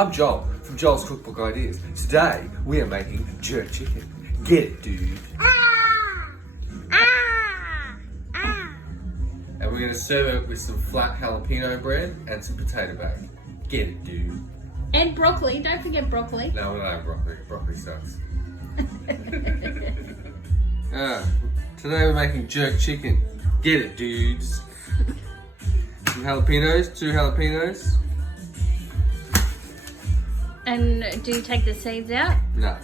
I'm Joel from Joel's Cookbook Ideas. Today we are making jerk chicken. Get it, dude. And we're going to serve it with some flat jalapeno bread and some potato bake. Get it, dude. And broccoli. Don't forget broccoli. No, we don't have broccoli. Broccoli sucks. Today we're making jerk chicken. Get it, dudes. Some jalapenos, 2 jalapenos. And do you take the seeds out? No.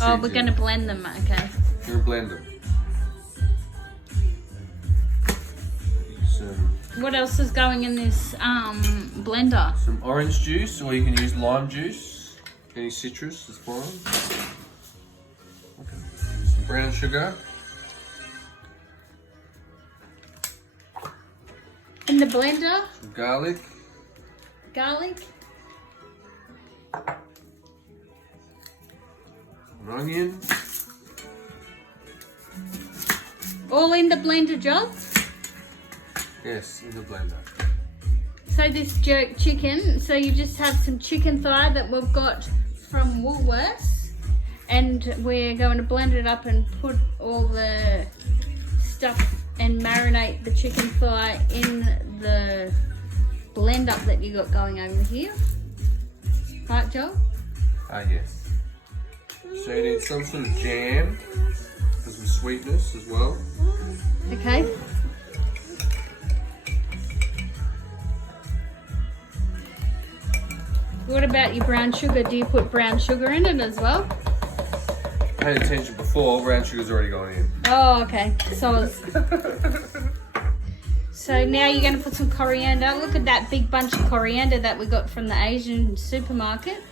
Oh, we're going to blend them. Okay. We're going to blend them. What else is going in this blender? Some orange juice, or you can use lime juice. Any citrus is fine. Okay. Some brown sugar. In the blender? Some garlic. Garlic. An onion. All in the blender, Joel? Yes, in the blender. So this jerk chicken, so you just have some chicken thigh that we've got from Woolworths, and we're going to blend it up and put all the stuff and marinate the chicken thigh in the blend up that you got going over here. Right, Joel? Yes. So you need some sort of jam for some sweetness as well. Okay. What about your brown sugar? Do you put brown sugar in it as well? I paid attention before, brown sugar's already gone in. Oh, okay. So now you're going to put some coriander. Look at that big bunch of coriander that we got from the Asian supermarket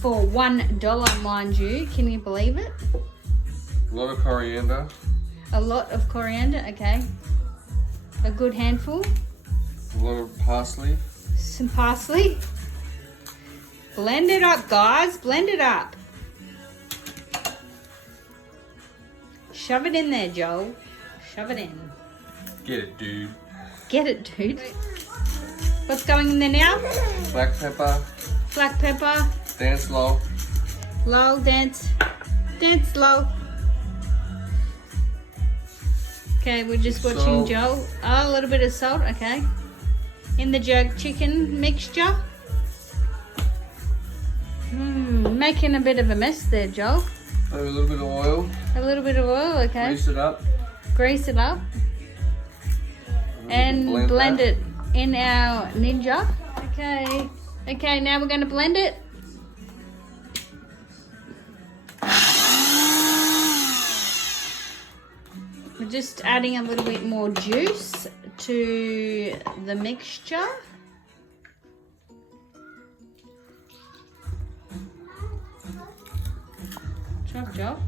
for $1, mind you. Can you believe it? A lot of coriander. A lot of coriander, okay. A good handful. A lot of parsley. Some parsley. Blend it up, guys. Blend it up. Shove it in there, Joel. Shove it in. Get it, dude. Get it, dude. What's going in there now? Black pepper. Black pepper. Dance slow. Low, dance. Dance slow. Okay, we're just watching Salt. Joel. Oh, a little bit of salt, okay. In the jerk chicken mixture. Making a bit of a mess there, Joel. Maybe a little bit of oil. A little bit of oil, okay. Grease it up. Grease it up. And blend it in our Ninja. Okay. Okay, now we're going to blend it. We're just adding a little bit more juice to the mixture. Chop, chop.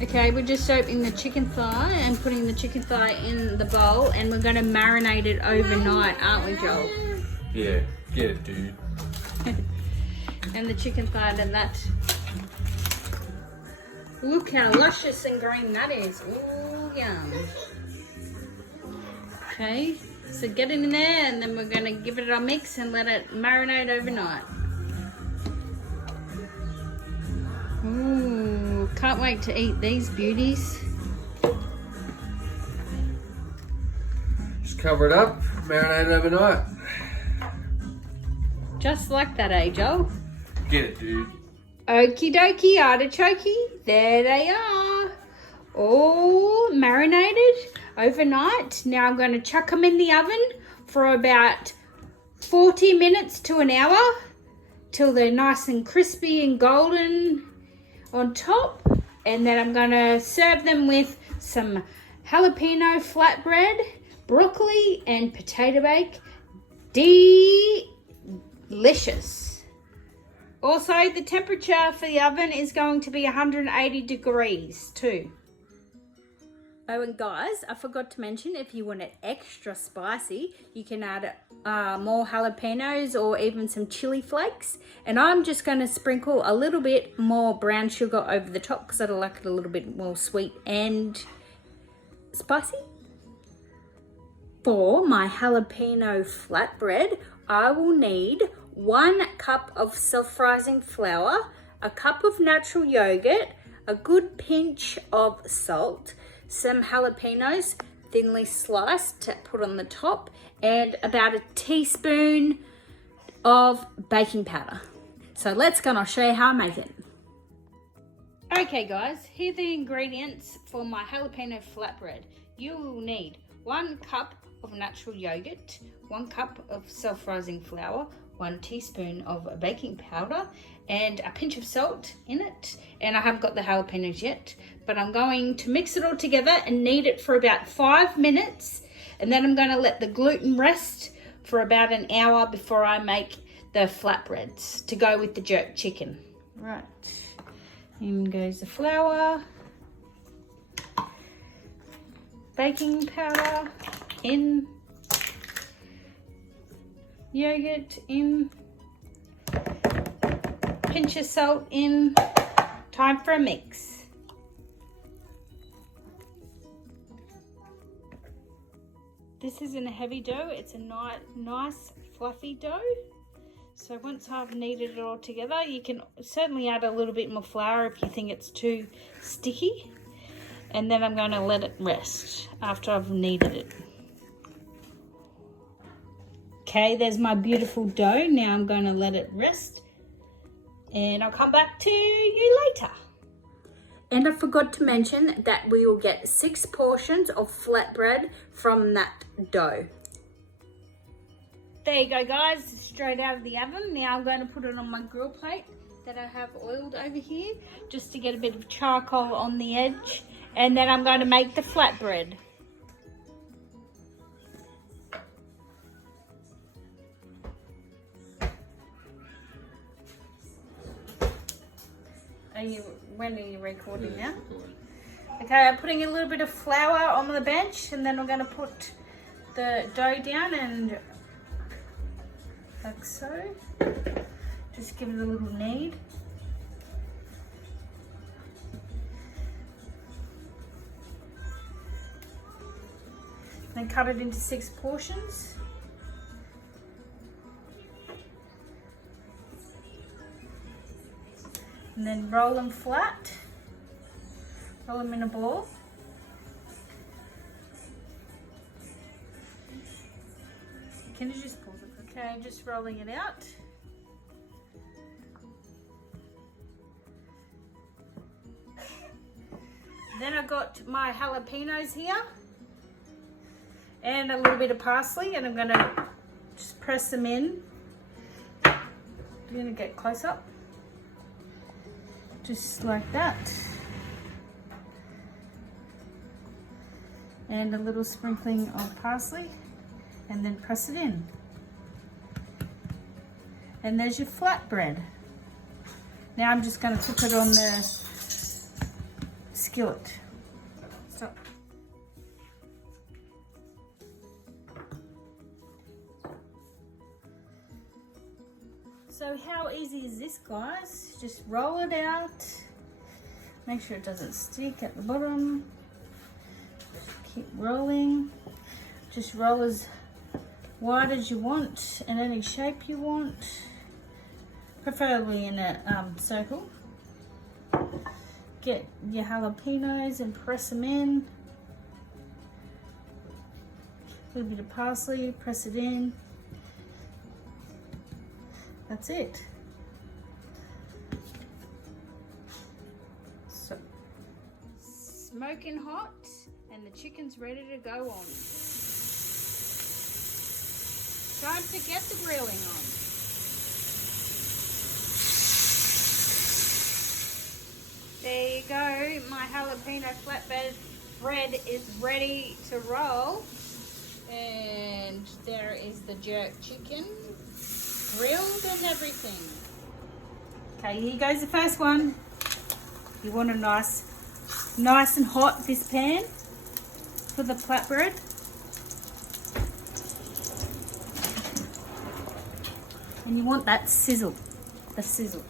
Okay, we're just soaking the chicken thigh and putting the chicken thigh in the bowl, and we're going to marinate it overnight, aren't we, Joel? Yeah, get it, dude. And the chicken thigh to that. Look how luscious and green that is. Ooh, yum. Okay, so get it in there, and then we're going to give it a mix and let it marinate overnight. Ooh, can't wait to eat these beauties. Just cover it up, marinate it overnight. Just like that, eh, Joel? Get it, dude. Okie dokie, artichokey. There they are. All marinated overnight. Now I'm going to chuck them in the oven for about 40 minutes to an hour till they're nice and crispy and golden on top. And then I'm going to serve them with some jalapeno flatbread, broccoli and potato bake. Delicious. Also, the temperature for the oven is going to be 180 degrees too. Oh, and guys, I forgot to mention, if you want it extra spicy, you can add more jalapeños or even some chili flakes. And I'm just going to sprinkle a little bit more brown sugar over the top because I like it a little bit more sweet and spicy. For my jalapeno flatbread, I will need 1 cup of self-rising flour, a cup of natural yogurt, a good pinch of salt, some jalapenos thinly sliced to put on the top, and about a teaspoon of baking powder. So let's go and I'll show you how I make it. Okay guys, here are the ingredients for my jalapeno flatbread. You will need 1 cup of natural yogurt, 1 cup of self-rising flour, 1 teaspoon of baking powder, and a pinch of salt in it. And I haven't got the jalapenos yet, but I'm going to mix it all together and knead it for about 5 minutes. And then I'm going to let the gluten rest for about an hour before I make the flatbreads to go with the jerk chicken. Right, in goes the flour, baking powder in, yogurt in, pinch of salt in, time for a mix. This isn't a heavy dough, it's a nice fluffy dough. So once I've kneaded it all together, you can certainly add a little bit more flour if you think it's too sticky. And then I'm going to let it rest after I've kneaded it. Okay, there's my beautiful dough. Now I'm going to let it rest and I'll come back to you later. And I forgot to mention that we will get 6 portions of flatbread from that dough. There you go guys, straight out of the oven. Now I'm going to put it on my grill plate that I have oiled over here just to get a bit of charcoal on the edge. And then I'm going to make the flatbread. When are you recording now? Okay, I'm putting a little bit of flour on the bench and then I'm going to put the dough down and like so. Just give it a little knead. Then cut it into 6 portions. And then roll them flat. Roll them in a ball. Can you just pause it? Okay, just rolling it out. Then I've got my jalapenos here and a little bit of parsley, and I'm going to just press them in. I'm going to get close up. Just like that. And a little sprinkling of parsley, and then press it in. And there's your flatbread. Now I'm just going to cook it on the skillet. Stop. So how easy is this, guys? Just roll it out. Make sure it doesn't stick at the bottom. Just keep rolling. Just roll as wide as you want in any shape you want. Preferably in a circle. Get your jalapenos and press them in. A little bit of parsley, press it in. That's it. So, smoking hot, and the chicken's ready to go on. Time to get the grilling on. There you go, my jalapeno flatbread bread is ready to roll. And there is the jerk chicken, grilled and everything. Okay, here goes the first one. You want a nice and hot, this pan. for the flatbread. And you want that sizzle, the sizzle.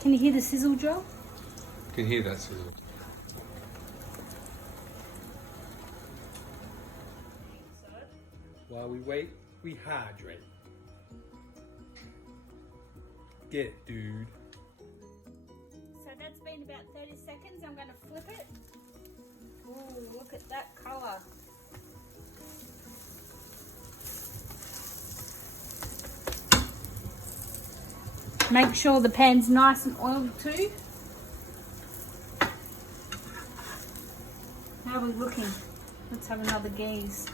Can you hear the sizzle, Joel? Can hear that sizzle. While we wait, we hydrate. Get it, dude. So that's been about 30 seconds. I'm going to flip it. Ooh, look at that colour. Make sure the pan's nice and oiled too. How are we looking? Let's have another gaze.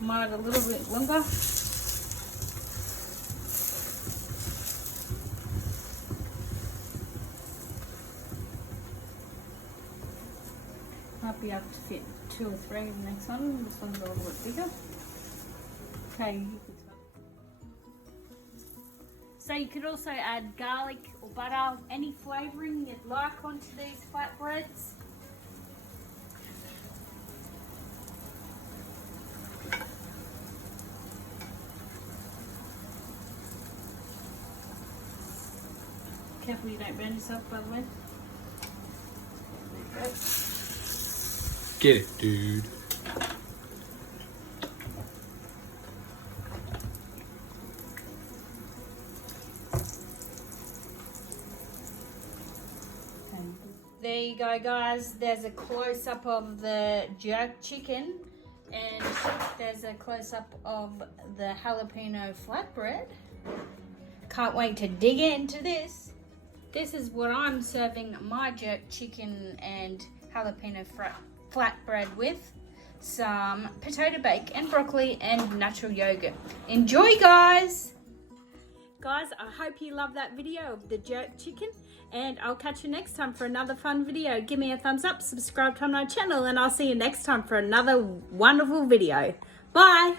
Might a little bit longer. Might be able to fit 2 or 3 in the next one. This one's a little bit bigger. Okay. So you could also add garlic or butter, any flavouring you'd like onto these flatbreads. Careful you don't burn yourself, by the way. There you go. Get it, dude. There you go, guys. There's a close-up of the jerk chicken, and there's a close-up of the jalapeno flatbread. Can't wait to dig into this. This is what I'm serving my jerk chicken and jalapeno flatbread with. Some potato bake and broccoli and natural yogurt. Enjoy, guys! Guys, I hope you love that video of the jerk chicken, and I'll catch you next time for another fun video. Give me a thumbs up, subscribe to my channel, and I'll see you next time for another wonderful video. Bye!